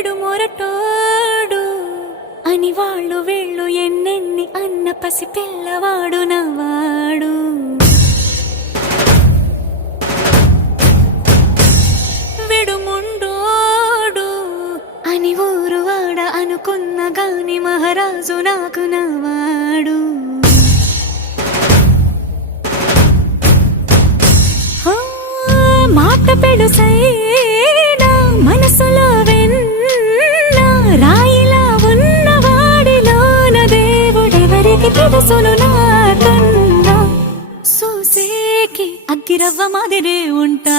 విడు మొరటోడు అని వాళ్ళు వీళ్ళు ఎన్నెన్ని అన్న పసి పిల్లవాడు నవ్వాడు. విడు ముండోడు అని ఊరు వాడ అనుకున్న గాని మహారాజు నాకు నవ్వాడు. మాట పెడుసైనా మనసులో వెన్న రాయిలా ఉన్నవాడిలోన దేవుడెవరికి తెలుసును నాకన్నా. సూసేకి అగ్గిరవ్వ మాదిరే ఉంటా